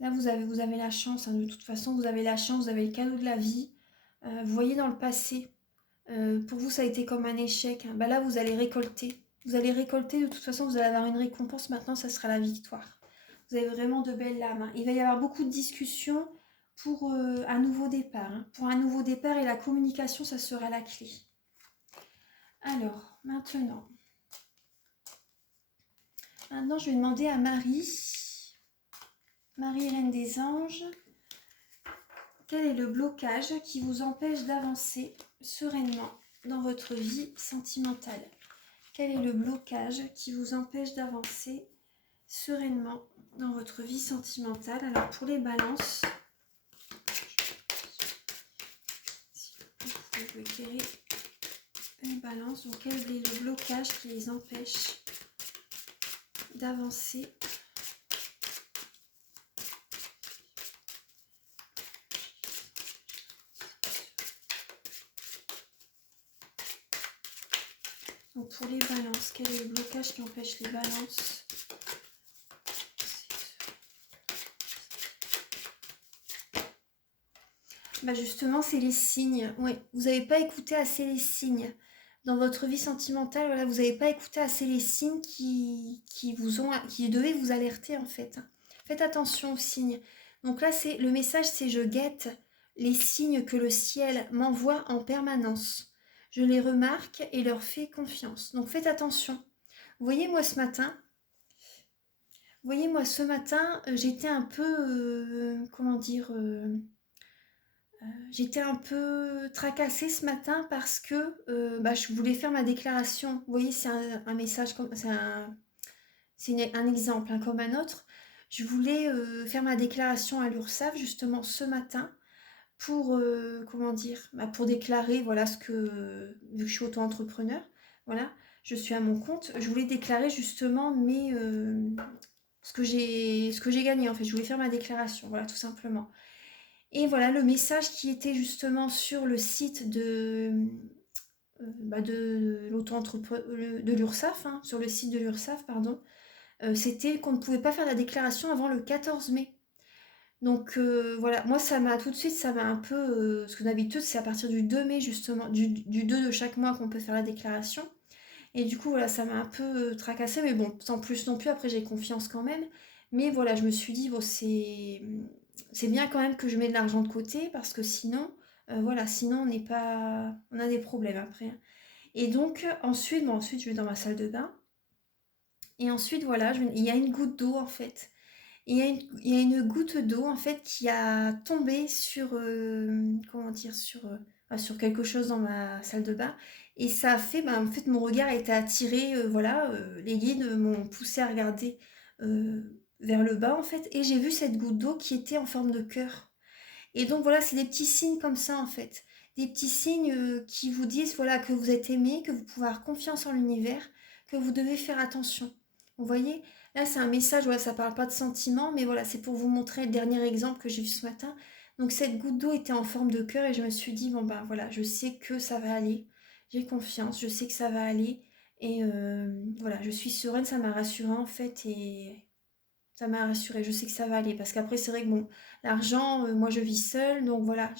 Là, vous avez la chance, hein, de toute façon, vous avez la chance, vous avez le cadeau de la vie. Vous voyez dans le passé, pour vous, ça a été comme un échec, hein. Bah là, vous allez récolter. Vous allez récolter, de toute façon, vous allez avoir une récompense. Maintenant, ça sera la victoire. Vous avez vraiment de belles lames, hein. Il va y avoir beaucoup de discussions pour un nouveau départ, hein. Pour un nouveau départ et la communication, ça sera la clé. Alors, maintenant, je vais demander à Marie, Reine des Anges, quel est le blocage qui vous empêche d'avancer sereinement dans votre vie sentimentale? Quel est le blocage qui vous empêche d'avancer sereinement dans votre vie sentimentale? Alors pour les balances, si vous pouvez éclairer les balances, donc quel est le blocage qui les empêche d'avancer? Donc pour les balances, quel est le blocage qui empêche les balances? Bah justement, c'est les signes. Oui, vous n'avez pas écouté assez les signes. Dans votre vie sentimentale, voilà, vous n'avez pas écouté assez les signes qui devaient vous alerter en fait. Faites attention aux signes. Donc là, le message, c'est je guette les signes que le ciel m'envoie en permanence. Je les remarque et leur fais confiance. Donc faites attention. Voyez-moi ce matin, j'étais un peu, comment dire, j'étais un peu tracassée ce matin parce que je voulais faire ma déclaration. Vous voyez, c'est un message, un exemple, hein, comme un autre. Je voulais faire ma déclaration à l'URSSAF justement ce matin pour, pour déclarer, voilà, vu que je suis auto-entrepreneur, voilà, je suis à mon compte, je voulais déclarer justement ce que j'ai gagné en fait. Je voulais faire ma déclaration, voilà, tout simplement. Et voilà, le message qui était justement sur le site de l'auto-entrepreneur de l'URSSAF, hein, sur le site de l'URSSAF, pardon, c'était qu'on ne pouvait pas faire la déclaration avant le 14 mai. Donc voilà, moi ça m'a tout de suite, ça m'a un peu... parce que d'habitude c'est à partir du 2 mai justement, du 2 de chaque mois qu'on peut faire la déclaration. Et du coup voilà, ça m'a un peu tracassée, mais bon, sans plus non plus, après j'ai confiance quand même. Mais voilà, je me suis dit, bon c'est bien quand même que je mets de l'argent de côté, parce que sinon, voilà, sinon on n'est pas... on a des problèmes après, hein. Et donc ensuite je vais dans ma salle de bain, et ensuite voilà, il y a une goutte d'eau en fait. Il y a une goutte d'eau en fait qui a tombé sur, sur quelque chose dans ma salle de bain, et ça a fait, en fait mon regard a été attiré, voilà, les guides m'ont poussé à regarder vers le bas en fait, et j'ai vu cette goutte d'eau qui était en forme de cœur. Et donc voilà, c'est des petits signes comme ça en fait, des petits signes qui vous disent voilà que vous êtes aimé, que vous pouvez avoir confiance en l'univers, que vous devez faire attention. Vous voyez, là c'est un message, voilà, ça parle pas de sentiments, mais voilà, c'est pour vous montrer le dernier exemple que j'ai vu ce matin. Donc cette goutte d'eau était en forme de cœur, et je me suis dit bon ben voilà, je sais que ça va aller, j'ai confiance, je sais que ça va aller, et voilà, je suis sereine, ça m'a rassurée en fait, et ça m'a rassurée, je sais que ça va aller. Parce qu'après, c'est vrai que bon, l'argent, moi je vis seule, donc voilà,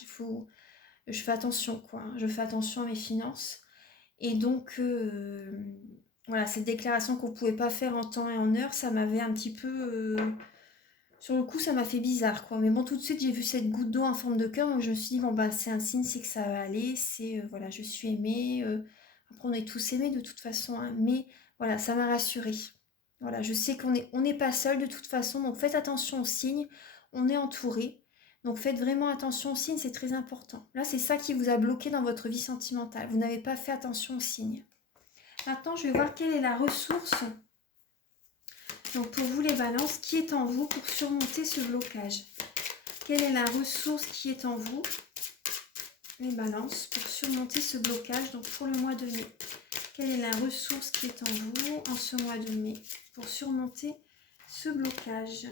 je fais attention, quoi, hein. Je fais attention à mes finances. Et donc, voilà, cette déclaration qu'on ne pouvait pas faire en temps et en heure, ça m'avait un petit peu... sur le coup, ça m'a fait bizarre, quoi. Mais bon, tout de suite, j'ai vu cette goutte d'eau en forme de cœur, donc je me suis dit, bon, bah, c'est un signe, c'est que ça va aller, voilà, je suis aimée. Après, on est tous aimés de toute façon, hein, mais voilà, ça m'a rassurée. Voilà, je sais on n'est pas seul de toute façon, donc faites attention aux signes, on est entouré. Donc faites vraiment attention aux signes, c'est très important. Là, c'est ça qui vous a bloqué dans votre vie sentimentale. Vous n'avez pas fait attention aux signes. Maintenant, je vais voir quelle est la ressource. Donc pour vous les balances, qui est en vous pour surmonter ce blocage? Quelle est la ressource qui est en vous, les balances, pour surmonter ce blocage, donc pour le mois de mai? Quelle est la ressource qui est en vous en ce mois de mai pour surmonter ce blocage?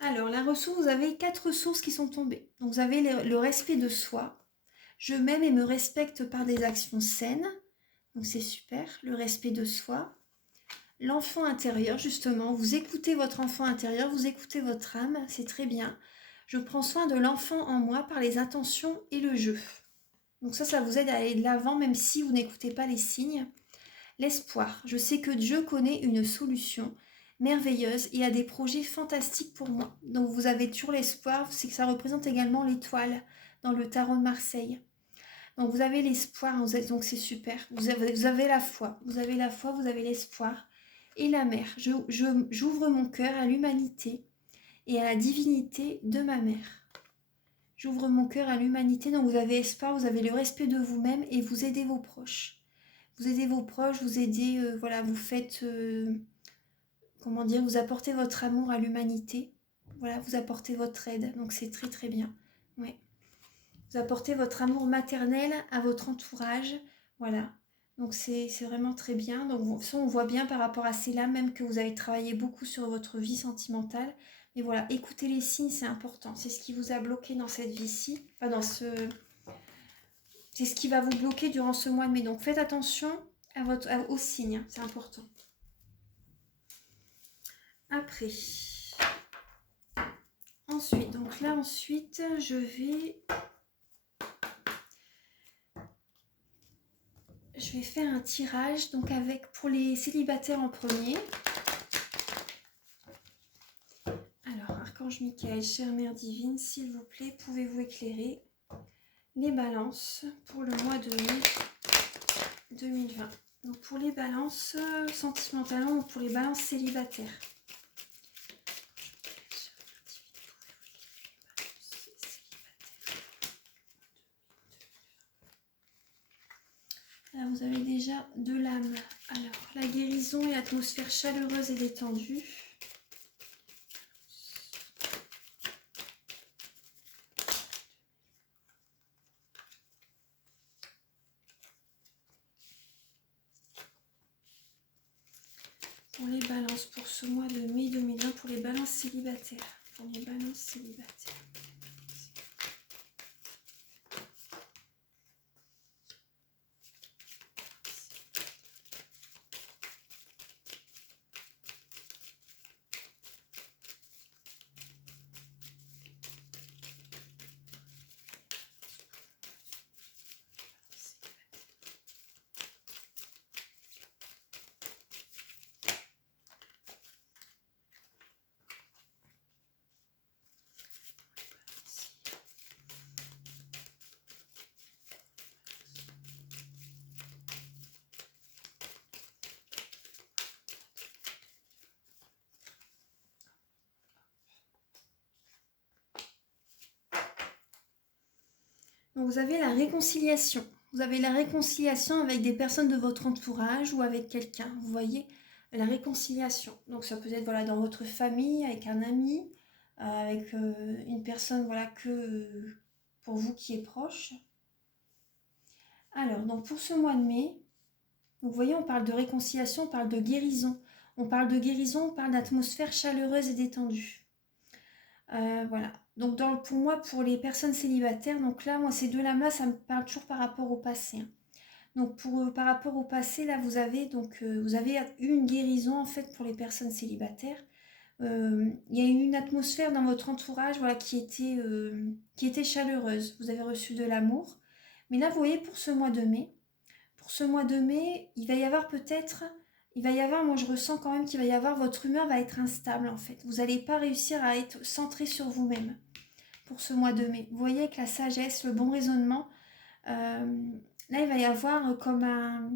Alors, la ressource, vous avez 4 ressources qui sont tombées. Donc, vous avez le respect de soi. Je m'aime et me respecte par des actions saines. Donc, c'est super, le respect de soi. l'enfant intérieur, justement. Vous écoutez votre enfant intérieur, vous écoutez votre âme, c'est très bien. Je prends soin de l'enfant en moi par les intentions et le jeu. Donc ça vous aide à aller de l'avant, même si vous n'écoutez pas les signes. L'espoir. Je sais que Dieu connaît une solution merveilleuse et a des projets fantastiques pour moi. Donc vous avez toujours l'espoir, c'est que ça représente également l'étoile dans le tarot de Marseille. Donc vous avez l'espoir, donc c'est super. Vous avez la foi, vous avez la foi, vous avez l'espoir. Et la mère, j'ouvre mon cœur à l'humanité et à la divinité de ma mère. J'ouvre mon cœur à l'humanité, donc vous avez espoir, vous avez le respect de vous-même et vous aidez vos proches. Vous aidez vos proches, vous aidez, voilà, vous faites, comment dire, vous apportez votre amour à l'humanité. Voilà, vous apportez votre aide, donc c'est très très bien. Ouais. Vous apportez votre amour maternel à votre entourage, voilà. Donc c'est vraiment très bien. Donc ça, on voit bien par rapport à cela, même que vous avez travaillé beaucoup sur votre vie sentimentale. Mais voilà, écoutez les signes, c'est important. C'est ce qui vous a bloqué dans cette vie-ci, enfin c'est ce qui va vous bloquer durant ce mois de mai. Donc faites attention aux signes, c'est important. Après, ensuite, donc là ensuite, je vais faire un tirage donc pour les célibataires en premier. Alors, Archange Michael, chère Mère Divine, s'il vous plaît, pouvez-vous éclairer les balances pour le mois de mai 2020. Donc pour les balances sentimentalement ou pour les balances célibataires. Là, vous avez déjà de l'âme. Alors, la guérison et l'atmosphère chaleureuse et détendue. Pour les balances, pour ce mois de mai 2020, pour les balances célibataires. Pour les balances célibataires. Donc vous avez la réconciliation. Vous avez la réconciliation avec des personnes de votre entourage ou avec quelqu'un. Vous voyez la réconciliation. Donc ça peut être voilà, dans votre famille, avec un ami, avec une personne voilà, pour vous qui est proche. Alors, donc pour ce mois de mai, vous voyez, on parle de réconciliation, on parle de guérison. On parle de guérison, on parle d'atmosphère chaleureuse et détendue. Voilà. Donc pour moi, pour les personnes célibataires, donc là, moi ces deux lames-là, ça me parle toujours par rapport au passé. Hein. Donc par rapport au passé, là, vous avez eu une guérison en fait pour les personnes célibataires. Il y a eu une atmosphère dans votre entourage, voilà, qui était chaleureuse. Vous avez reçu de l'amour. Mais là, vous voyez, pour ce mois de mai, il va y avoir, moi je ressens quand même qu'il va y avoir, votre humeur va être instable en fait. Vous n'allez pas réussir à être centré sur vous-même pour ce mois de mai. Vous voyez, avec la sagesse, le bon raisonnement, là il va y avoir comme un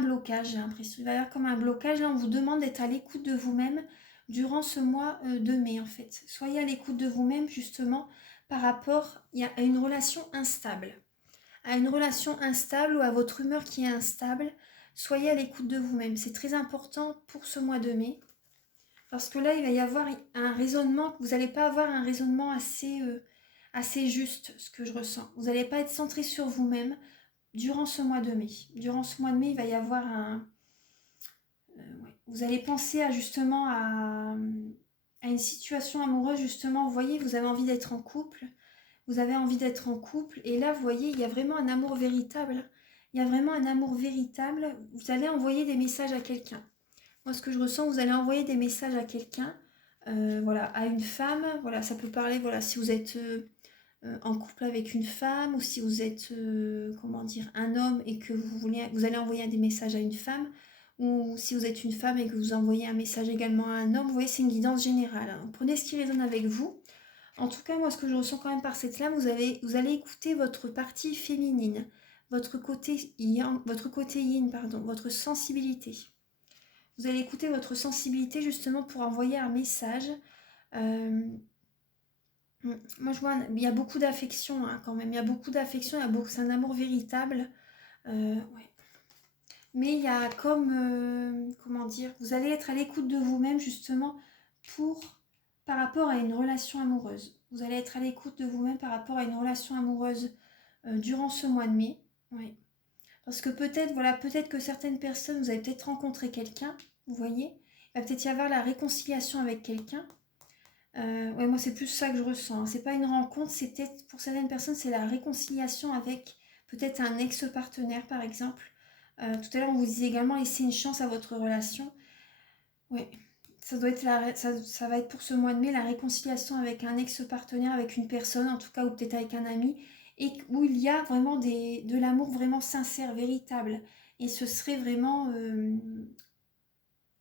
blocage, j'ai l'impression. Il va y avoir comme un blocage. Là, on vous demande d'être à l'écoute de vous-même durant ce mois de mai, en fait. Soyez à l'écoute de vous-même, justement, par rapport à une relation instable. À une relation instable ou à votre humeur qui est instable, soyez à l'écoute de vous-même. C'est très important pour ce mois de mai. Parce que là, il va y avoir un raisonnement, vous n'allez pas avoir un raisonnement assez juste, ce que je ressens. Vous n'allez pas être centré sur vous-même durant ce mois de mai. Durant ce mois de mai, il va y avoir ouais. Vous allez penser justement à une situation amoureuse, justement. Vous voyez, vous avez envie d'être en couple. Vous avez envie d'être en couple. Et là, vous voyez, il y a vraiment un amour véritable. Il y a vraiment un amour véritable. Vous allez envoyer des messages à quelqu'un. Moi, ce que je ressens, vous allez envoyer des messages à quelqu'un, voilà, à une femme. Voilà, ça peut parler, voilà, si vous êtes en couple avec une femme ou si vous êtes, comment dire, un homme et que vous allez envoyer des messages à une femme ou si vous êtes une femme et que vous envoyez un message également à un homme. Vous voyez, c'est une guidance générale, hein. Prenez ce qui résonne avec vous. En tout cas, moi, ce que je ressens quand même par cette lame, vous allez écouter votre partie féminine, votre côté yin, pardon, votre sensibilité. Vous allez écouter votre sensibilité justement pour envoyer un message. Euh, Moi, je vois, il y a beaucoup d'affection, hein, quand même. Il y a beaucoup d'affection, c'est un amour véritable. Ouais. Mais il y a comme, comment dire, vous allez être à l'écoute de vous-même justement par rapport à une relation amoureuse. Vous allez être à l'écoute de vous-même par rapport à une relation amoureuse durant ce mois de mai. Ouais. Parce que peut-être, voilà, peut-être que certaines personnes, vous avez peut-être rencontré quelqu'un, vous voyez, il va peut-être y avoir la réconciliation avec quelqu'un. Ouais, moi, c'est plus ça que je ressens, hein. C'est pas une rencontre, c'est peut-être, pour certaines personnes, c'est la réconciliation avec peut-être un ex-partenaire, par exemple. Tout à l'heure, on vous disait également laisser une chance à votre relation. Ouais, ça doit être ça va être pour ce mois de mai, la réconciliation avec un ex-partenaire, avec une personne, en tout cas, ou peut-être avec un ami, et où il y a vraiment de l'amour vraiment sincère, véritable. Et ce serait vraiment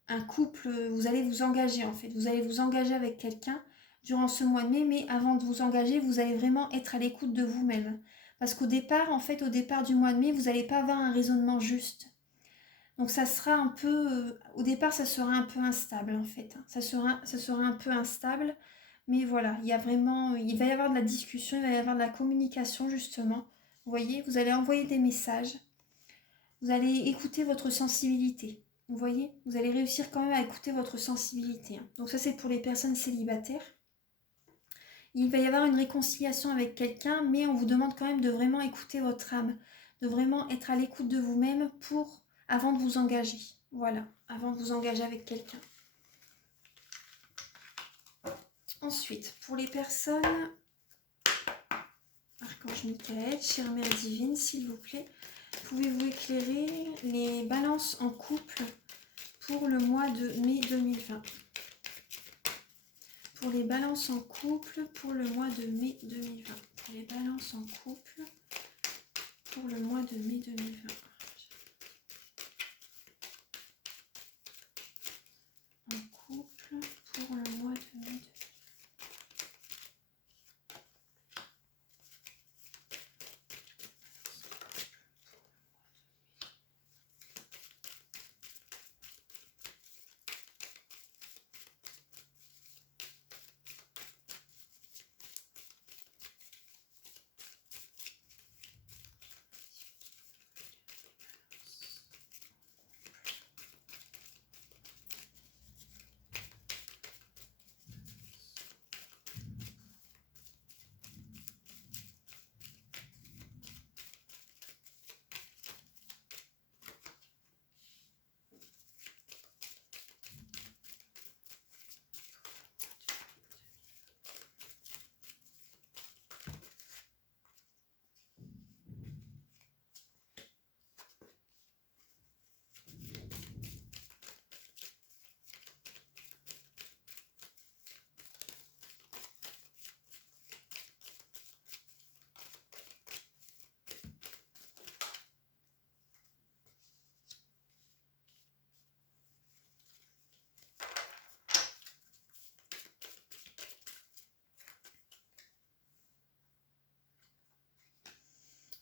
un couple, vous allez vous engager en fait. Vous allez vous engager avec quelqu'un durant ce mois de mai, mais avant de vous engager, vous allez vraiment être à l'écoute de vous-même. Parce qu'au départ, en fait, au départ du mois de mai, vous n'allez pas avoir un raisonnement juste. Donc ça sera un peu, au départ, ça sera un peu instable en fait, hein. Ça sera un peu instable, mais voilà, il va y avoir de la discussion, il va y avoir de la communication justement. Vous voyez, vous allez envoyer des messages, vous allez écouter votre sensibilité. Vous voyez, vous allez réussir quand même à écouter votre sensibilité, hein. Donc ça, c'est pour les personnes célibataires. Il va y avoir une réconciliation avec quelqu'un, mais on vous demande quand même de vraiment écouter votre âme, de vraiment être à l'écoute de vous-même avant de vous engager. Voilà, avant de vous engager avec quelqu'un. Ensuite, pour les personnes, Archange Michael, chère Mère Divine, s'il vous plaît, pouvez-vous éclairer les balances en couple pour le mois de mai 2020? Pour les balances en couple pour le mois de mai 2020. Pour les balances en couple pour le mois de mai 2020. En couple pour le mois de mai 2020.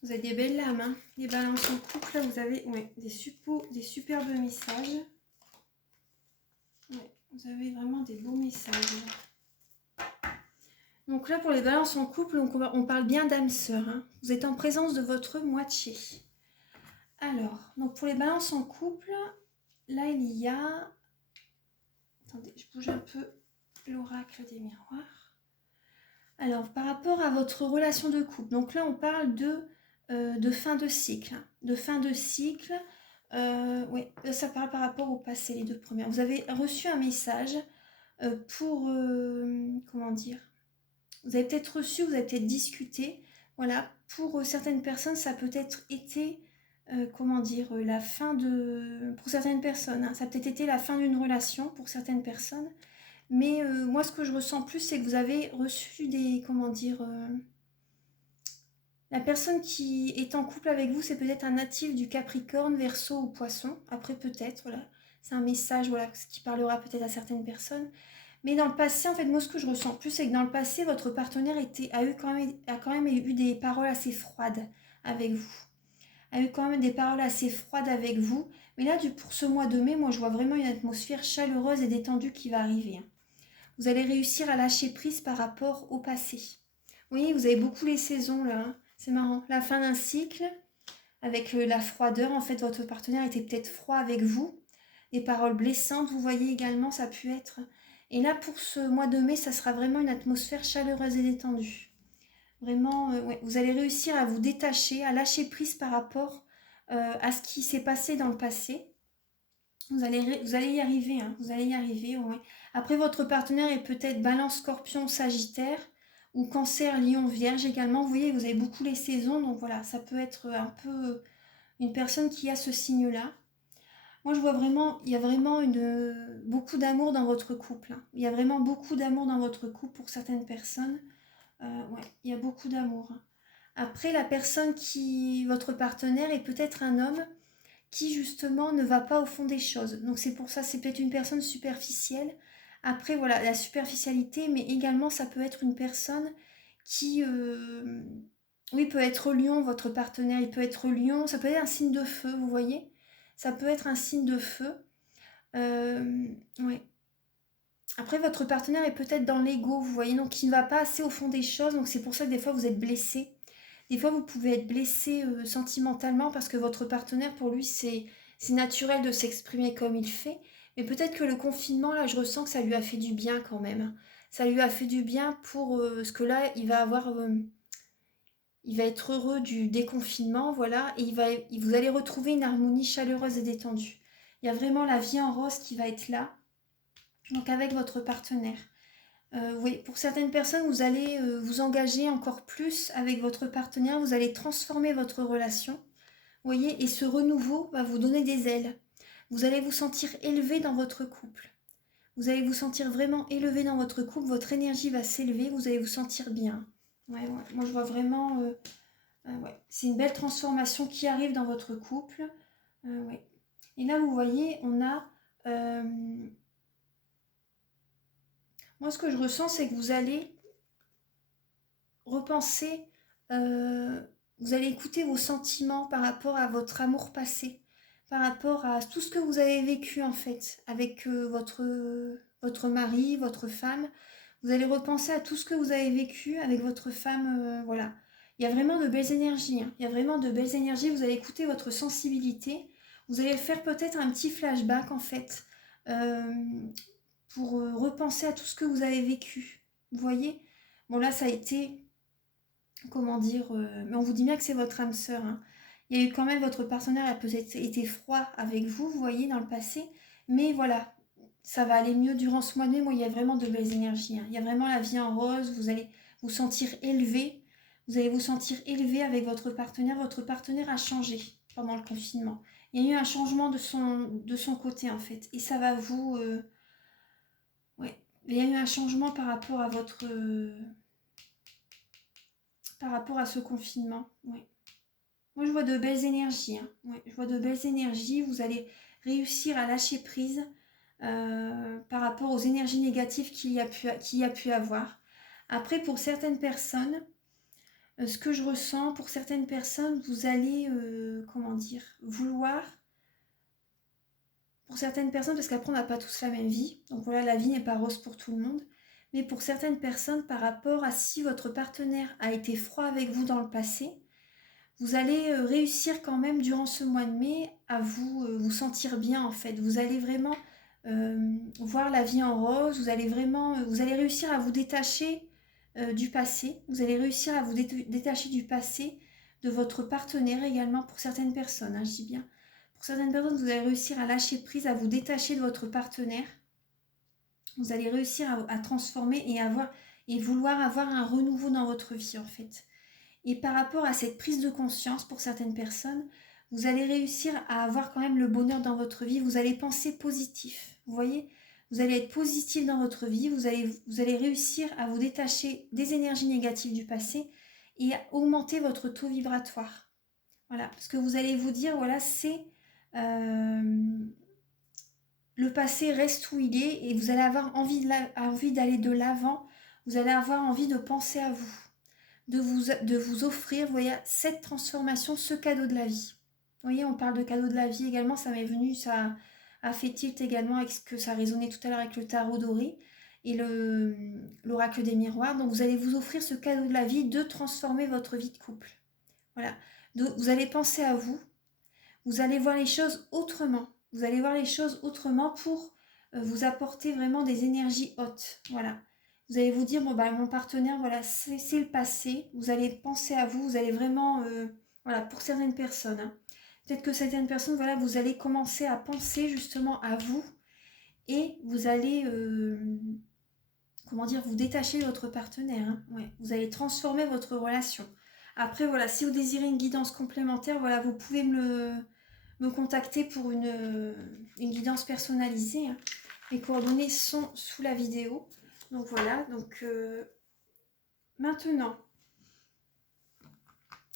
Vous avez des belles lames, hein. Les balances en couple, là, vous avez des superbes messages. Ouais, vous avez vraiment des beaux messages. Donc là, pour les balances en couple, on parle bien d'âme sœur, hein. Vous êtes en présence de votre moitié. Alors, donc pour les balances en couple, là, il y a... Attendez, je bouge un peu l'oracle des miroirs. Alors, par rapport à votre relation de couple, donc là, on parle de fin de cycle, hein. De fin de cycle, oui, ça parle par rapport au passé, les deux premières. Vous avez reçu un message comment dire, vous avez peut-être discuté, voilà, pour certaines personnes, ça a peut-être été comment dire, la fin de... Pour certaines personnes, hein, ça a peut-être été la fin d'une relation pour certaines personnes. Mais moi, ce que je ressens plus, c'est que vous avez reçu des... Comment dire... la personne qui est en couple avec vous, c'est peut-être un natif du Capricorne, Verseau ou Poisson. Après, peut-être, voilà. C'est un message, voilà, ce qui parlera peut-être à certaines personnes. Mais dans le passé, en fait, moi, ce que je ressens plus, c'est que dans le passé, votre partenaire a quand même eu des paroles assez froides avec vous. A eu quand même des paroles assez froides avec vous. Mais là, pour ce mois de mai, moi, je vois vraiment une atmosphère chaleureuse et détendue qui va arriver, hein. Vous allez réussir à lâcher prise par rapport au passé. Vous voyez, vous avez beaucoup les saisons, là, hein. C'est marrant. La fin d'un cycle, avec la froideur, en fait, votre partenaire était peut-être froid avec vous. Des paroles blessantes, vous voyez également, ça a pu être. Et là, pour ce mois de mai, ça sera vraiment une atmosphère chaleureuse et détendue. Vraiment, ouais, vous allez réussir à vous détacher, à lâcher prise par rapport à ce qui s'est passé dans le passé. Vous allez y arriver, hein, vous allez y arriver, ouais. Après, votre partenaire est peut-être Balance, Scorpion, Sagittaire ou Cancer, Lion, Vierge également. Vous voyez, vous avez beaucoup les saisons, donc voilà, ça peut être un peu une personne qui a ce signe-là. Moi, je vois vraiment, il y a vraiment beaucoup d'amour dans votre couple, hein. Il y a vraiment beaucoup d'amour dans votre couple pour certaines personnes. Ouais, il y a beaucoup d'amour, hein. Après, votre partenaire est peut-être un homme qui justement ne va pas au fond des choses. Donc c'est pour ça, c'est peut-être une personne superficielle. Après, voilà, la superficialité, mais également ça peut être une personne qui, oui, peut être lion, votre partenaire, il peut être lion, ça peut être un signe de feu, vous voyez. Ça peut être un signe de feu. Ouais. Après, votre partenaire est peut-être dans l'ego, vous voyez, donc il ne va pas assez au fond des choses, donc c'est pour ça que des fois vous êtes blessé. Des fois, vous pouvez être blessé sentimentalement parce que votre partenaire, pour lui, c'est naturel de s'exprimer comme il fait. Mais peut-être que le confinement, là, je ressens que ça lui a fait du bien quand même. Ça lui a fait du bien pour ce que là, il va être heureux du déconfinement, voilà, et vous allez retrouver une harmonie chaleureuse et détendue. Il y a vraiment la vie en rose qui va être là, donc avec votre partenaire. Oui, pour certaines personnes, vous allez vous engager encore plus avec votre partenaire, vous allez transformer votre relation, vous voyez, et ce renouveau va vous donner des ailes. Vous allez vous sentir élevé dans votre couple. Vous allez vous sentir vraiment élevé dans votre couple, votre énergie va s'élever, vous allez vous sentir bien. Ouais, ouais. Moi, je vois vraiment, ouais. C'est une belle transformation qui arrive dans votre couple. Ouais. Et là, vous voyez, on a... euh, moi, ce que je ressens, c'est que vous allez repenser, euh, vous allez écouter vos sentiments par rapport à votre amour passé, par rapport à tout ce que vous avez vécu en fait avec votre mari, votre femme. Vous allez repenser à tout ce que vous avez vécu avec votre femme, voilà. Il y a vraiment de belles énergies, hein. Il y a vraiment de belles énergies. Vous allez écouter votre sensibilité. Vous allez faire peut-être un petit flashback en fait euh, pour repenser à tout ce que vous avez vécu. Vous voyez? Bon là, ça a été comment dire, mais on vous dit bien que c'est votre âme sœur, hein. Il y a eu quand même votre partenaire a peut-être été froid avec vous, vous voyez, dans le passé. Mais voilà, ça va aller mieux durant ce mois de mai. Moi, il y a vraiment de belles énergies, hein. Il y a vraiment la vie en rose. Vous allez vous sentir élevé. Vous allez vous sentir élevé avec votre partenaire. Votre partenaire a changé pendant le confinement. Il y a eu un changement de son côté, en fait. Et ça va vous... ouais. Il y a eu un changement par rapport à par rapport à ce confinement. Ouais. Moi, je vois de belles énergies, hein. Ouais, je vois de belles énergies. Vous allez réussir à lâcher prise par rapport aux énergies négatives qu'il y a pu avoir. Après, pour certaines personnes, ce que je ressens, pour certaines personnes, vous allez, comment dire, vouloir, pour certaines personnes, parce qu'après, on n'a pas tous la même vie. Donc voilà, la vie n'est pas rose pour tout le monde. Mais pour certaines personnes, par rapport à si votre partenaire a été froid avec vous dans le passé, vous allez réussir quand même durant ce mois de mai à vous sentir bien en fait. Vous allez vraiment voir la vie en rose, vous allez réussir à vous détacher du passé, vous allez réussir à vous détacher du passé, de votre partenaire également pour certaines personnes, hein, je dis bien. Pour certaines personnes, vous allez réussir à lâcher prise, à vous détacher de votre partenaire. Vous allez réussir à transformer et vouloir avoir un renouveau dans votre vie en fait. Et par rapport à cette prise de conscience pour certaines personnes, vous allez réussir à avoir quand même le bonheur dans votre vie. Vous allez penser positif, vous voyez? Vous allez être positif dans votre vie, vous allez réussir à vous détacher des énergies négatives du passé et à augmenter votre taux vibratoire. Voilà, parce que vous allez vous dire, voilà, c'est... le passé reste où il est et vous allez avoir envie d'aller de l'avant, vous allez avoir envie de penser à vous, de vous offrir, vous voyez, cette transformation, ce cadeau de la vie. Vous voyez, on parle de cadeau de la vie également, ça m'est venu, ça a fait tilt également avec ce que ça résonnait tout à l'heure avec le tarot doré et l'oracle des miroirs. Donc vous allez vous offrir ce cadeau de la vie de transformer votre vie de couple. Voilà, donc, vous allez penser à vous, vous allez voir les choses autrement. Vous allez voir les choses autrement pour vous apporter vraiment des énergies hautes. Voilà. Vous allez vous dire, bon, bah, mon partenaire, voilà, c'est le passé. Vous allez penser à vous. Vous allez vraiment, voilà, pour certaines personnes. Hein. Peut-être que certaines personnes, voilà, vous allez commencer à penser justement à vous. Et vous allez, comment dire, vous détacher de votre partenaire. Hein. Ouais. Vous allez transformer votre relation. Après, voilà, si vous désirez une guidance complémentaire, voilà, vous pouvez me contacter pour une guidance personnalisée. Hein. Les coordonnées sont sous la vidéo. Donc voilà, donc maintenant,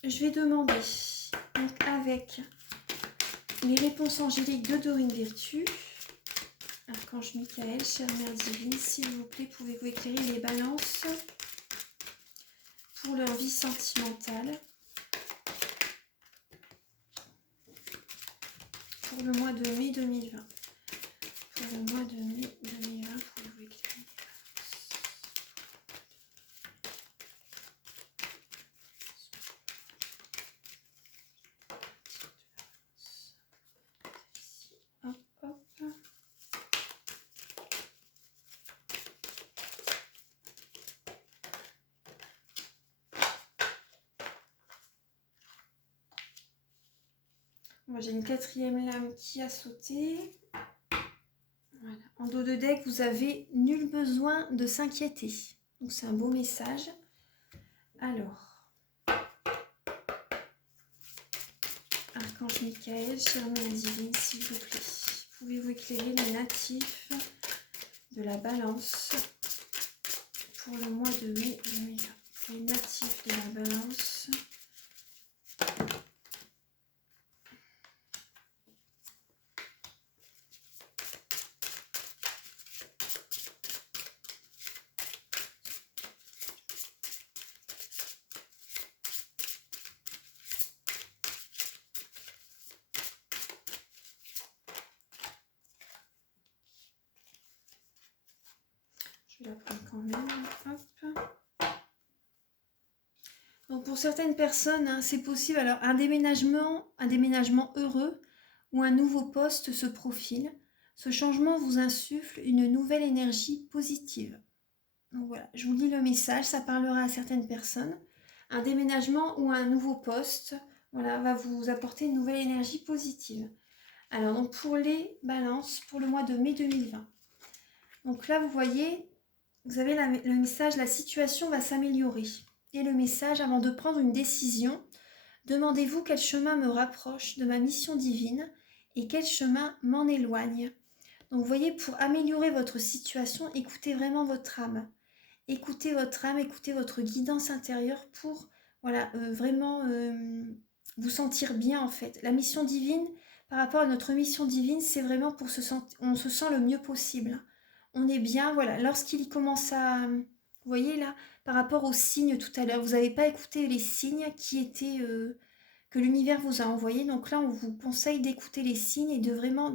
je vais demander, donc avec les réponses angéliques de Dorine Virtue, Archange Michael, chère Mère Divine, s'il vous plaît, pouvez-vous éclairer les balances pour leur vie sentimentale pour le mois de mai 2020. Pour le mois de mai 2020, pouvez-vous éclairer les balances. Hop, hop. Moi, j'ai une quatrième lame qui a sauté. Voilà. En dos de deck, vous avez nul besoin de s'inquiéter. Donc, c'est un beau message. Alors, Archange Michael, chère Mère Divine, s'il vous plaît, pouvez-vous éclairer les natifs de la Balance pour le mois de mai 2020. Les natifs de la Balance. Je vais la prendre quand même. Hop. Donc pour certaines personnes, hein, c'est possible. Alors un déménagement heureux ou un nouveau poste se profile. Ce changement vous insuffle une nouvelle énergie positive. Donc voilà, je vous lis le message, ça parlera à certaines personnes. Un déménagement ou un nouveau poste, voilà, va vous apporter une nouvelle énergie positive. Alors donc pour les balances, pour le mois de mai 2020. Donc là vous voyez, vous avez le message, la situation va s'améliorer. Et le message, avant de prendre une décision, demandez-vous quel chemin me rapproche de ma mission divine et quel chemin m'en éloigne. Donc vous voyez, pour améliorer votre situation, écoutez vraiment votre âme. Écoutez votre âme, écoutez votre guidance intérieure pour voilà, vraiment vous sentir bien en fait. La mission divine, par rapport à notre mission divine, c'est vraiment pour on se sent le mieux possible. On est bien, voilà. Lorsqu'il commence à... Vous voyez là, par rapport aux signes tout à l'heure, vous n'avez pas écouté les signes qui étaient... que l'univers vous a envoyés. Donc là, on vous conseille d'écouter les signes et de vraiment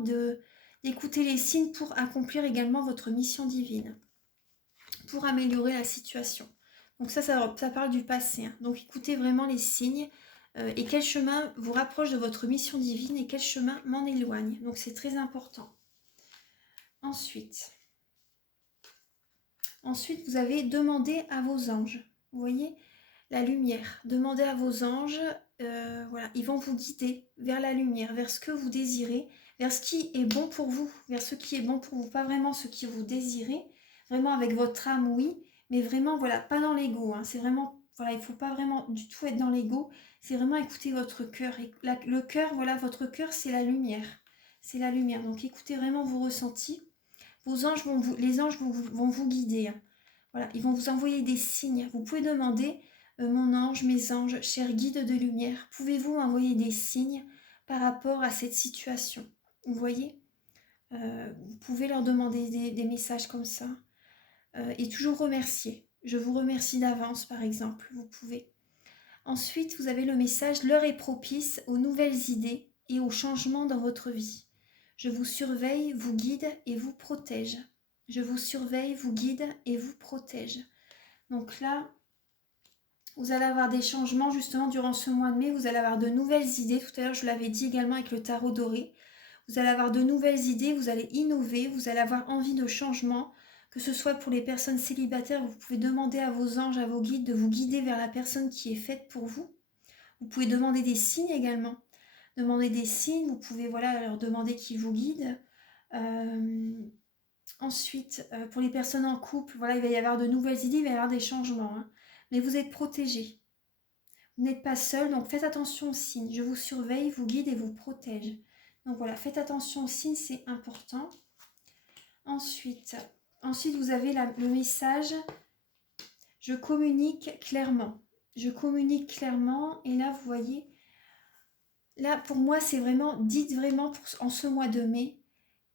d'écouter les signes pour accomplir également votre mission divine, pour améliorer la situation. Donc ça parle du passé. Hein. Donc écoutez vraiment les signes et quel chemin vous rapproche de votre mission divine et quel chemin m'en éloigne. Donc c'est très important. Ensuite, vous avez demandé à vos anges. Vous voyez la lumière. Demandez à vos anges, voilà, ils vont vous guider vers la lumière, vers ce que vous désirez, vers ce qui est bon pour vous, vers ce qui est bon pour vous, pas vraiment ce que vous désirez, vraiment avec votre âme, oui, mais vraiment, voilà, pas dans l'ego. Hein. C'est vraiment, voilà, il ne faut pas vraiment du tout être dans l'ego. c'est vraiment écouter votre cœur. Et le cœur, voilà, votre cœur, c'est la lumière. C'est la lumière. Donc écoutez vraiment vos ressentis. Vos anges les anges vont vous guider, hein. Voilà, ils vont vous envoyer des signes. Vous pouvez demander, mon ange, mes anges, chers guides de lumière, pouvez-vous m'envoyer des signes par rapport à cette situation? Vous voyez, vous pouvez leur demander des messages comme ça. Et toujours remercier. Je vous remercie d'avance, par exemple, vous pouvez. Ensuite, vous avez le message « L'heure est propice aux nouvelles idées et aux changements dans votre vie. Je vous surveille, vous guide et vous protège. Je vous surveille, vous guide et vous protège. » Donc là, vous allez avoir des changements justement durant ce mois de mai. Vous allez avoir de nouvelles idées. Tout à l'heure, je l'avais dit également avec le tarot doré. Vous allez avoir de nouvelles idées, vous allez innover, vous allez avoir envie de changement. Que ce soit pour les personnes célibataires, vous pouvez demander à vos anges, à vos guides de vous guider vers la personne qui est faite pour vous. Vous pouvez demander des signes également. Demander des signes, vous pouvez voilà, leur demander qui vous guide. Ensuite, pour les personnes en couple, voilà, il va y avoir de nouvelles idées, il va y avoir des changements, hein. Mais vous êtes protégés. Vous n'êtes pas seul, donc faites attention aux signes. Je vous surveille, vous guide et vous protège. Donc voilà, faites attention aux signes, c'est important. Ensuite vous avez le message « Je communique clairement ». Je communique clairement et là, vous voyez, là pour moi, c'est vraiment, dites vraiment en ce mois de mai,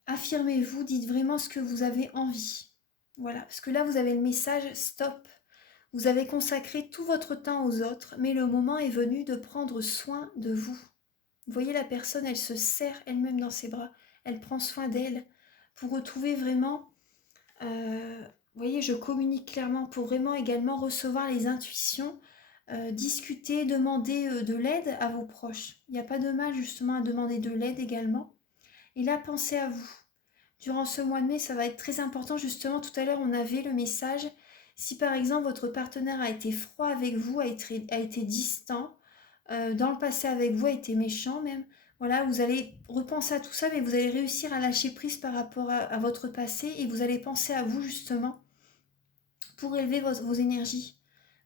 affirmez-vous, dites vraiment ce que vous avez envie. Voilà, parce que là, vous avez le message « Stop ». Vous avez consacré tout votre temps aux autres, mais le moment est venu de prendre soin de vous. Vous voyez, la personne, elle se serre elle-même dans ses bras. Elle prend soin d'elle pour retrouver vraiment... vous voyez, je communique clairement pour vraiment également recevoir les intuitions, discuter, demander de l'aide à vos proches. Il n'y a pas de mal justement à demander de l'aide également. Et là, pensez à vous. Durant ce mois de mai, ça va être très important. Justement, tout à l'heure, on avait le message. Si par exemple, votre partenaire a été froid avec vous, a été distant, dans le passé avec vous, a été méchant même, voilà, vous allez repenser à tout ça, mais vous allez réussir à lâcher prise par rapport à votre passé et vous allez penser à vous justement pour élever vos énergies.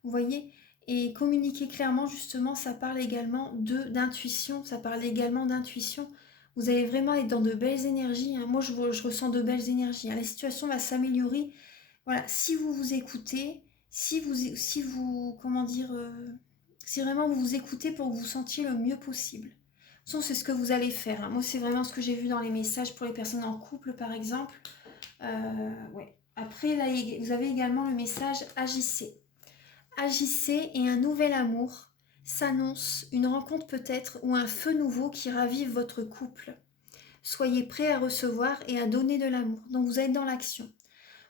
Vous voyez? Et communiquer clairement, justement, ça parle également d'intuition, ça parle également d'intuition. Vous allez vraiment être dans de belles énergies, hein. Moi, je ressens de belles énergies, hein. La situation va s'améliorer. Voilà, si vous vous écoutez, si vous comment dire, si vraiment vous vous écoutez pour que vous vous sentiez le mieux possible. De toute façon, c'est ce que vous allez faire, hein. Moi, c'est vraiment ce que j'ai vu dans les messages pour les personnes en couple, par exemple. Ouais. Après, là, vous avez également le message « Agissez ». Agissez et un nouvel amour s'annonce, une rencontre peut-être ou un feu nouveau qui ravive votre couple. Soyez prêts à recevoir et à donner de l'amour. Donc vous êtes dans l'action.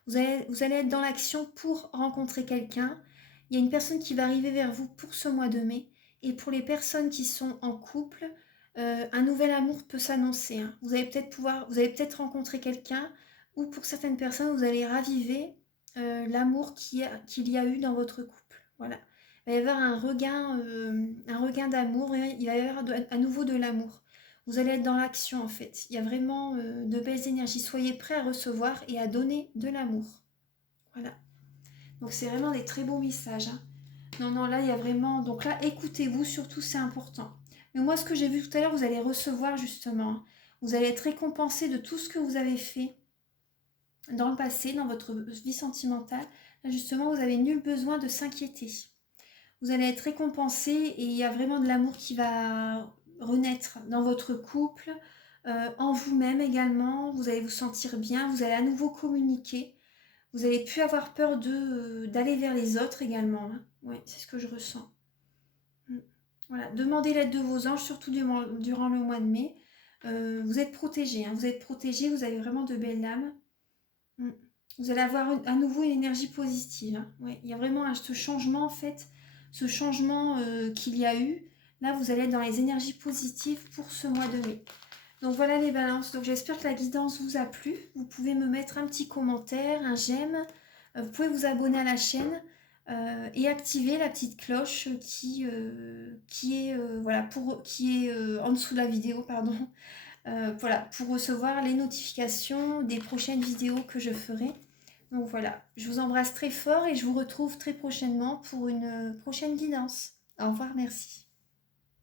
Vous allez être dans l'action pour rencontrer quelqu'un. Il y a une personne qui va arriver vers vous pour ce mois de mai. Et pour les personnes qui sont en couple, un nouvel amour peut s'annoncer, hein. Vous allez peut-être rencontrer quelqu'un ou pour certaines personnes, vous allez raviver l'amour qu'il y a eu dans votre couple. Voilà. Il va y avoir un regain d'amour, il va y avoir à nouveau de l'amour. Vous allez être dans l'action en fait. Il y a vraiment de belles énergies. Soyez prêts à recevoir et à donner de l'amour. Voilà. Donc c'est vraiment des très beaux messages, hein. Non, là il y a vraiment... Donc là, écoutez-vous surtout, c'est important. Mais moi, ce que j'ai vu tout à l'heure, vous allez recevoir justement, hein. Vous allez être récompensé de tout ce que vous avez fait dans le passé, dans votre vie sentimentale. Là, justement, vous avez nul besoin de s'inquiéter. Vous allez être récompensé et il y a vraiment de l'amour qui va renaître dans votre couple, en vous-même également. Vous allez vous sentir bien, vous allez à nouveau communiquer. Vous n'allez plus avoir peur d'aller vers les autres également, hein. Oui, c'est ce que je ressens. Voilà, demandez l'aide de vos anges, surtout durant le mois de mai. Vous êtes protégés, hein. Vous êtes protégés, vous avez vraiment de belles lames. Vous allez avoir à nouveau une énergie positive, hein. Ouais, il y a vraiment ce changement en fait, ce changement qu'il y a eu. Là, vous allez être dans les énergies positives pour ce mois de mai. Donc voilà les balances. Donc j'espère que la guidance vous a plu. Vous pouvez me mettre un petit commentaire, un j'aime. Vous pouvez vous abonner à la chaîne et activer la petite cloche qui est en dessous de la vidéo, pardon. Voilà, pour recevoir les notifications des prochaines vidéos que je ferai. Donc voilà, je vous embrasse très fort et je vous retrouve très prochainement pour une prochaine guidance. Au revoir, merci.